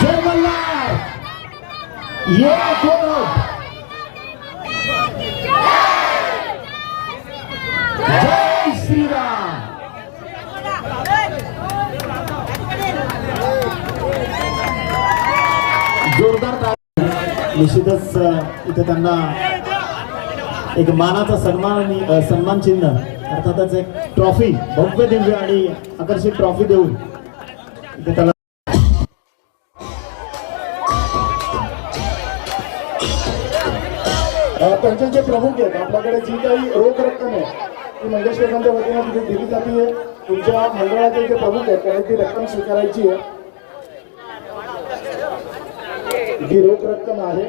जय मल्हार ये जय श्रीराम। जोरदार निश्चितच इथे त्यांना एक मानाचा सन्मान आणि सन्मान चिन्ह अर्थातच एक ट्रॉफी भव्य दिव्य आणि आकर्षक ट्रॉफी देऊन इथे त्याला त्यांचे जे प्रमुख आहेत आपल्याकडे जी काही रोख रक्कम आहे ती मंगेशकरांच्या वतीने तिथे दिली जाते। तुमच्या मंडळाचे जे प्रमुख आहेत त्यांनी ती रक्कम स्वीकारायची आहे। जी रोख रक्कम आहे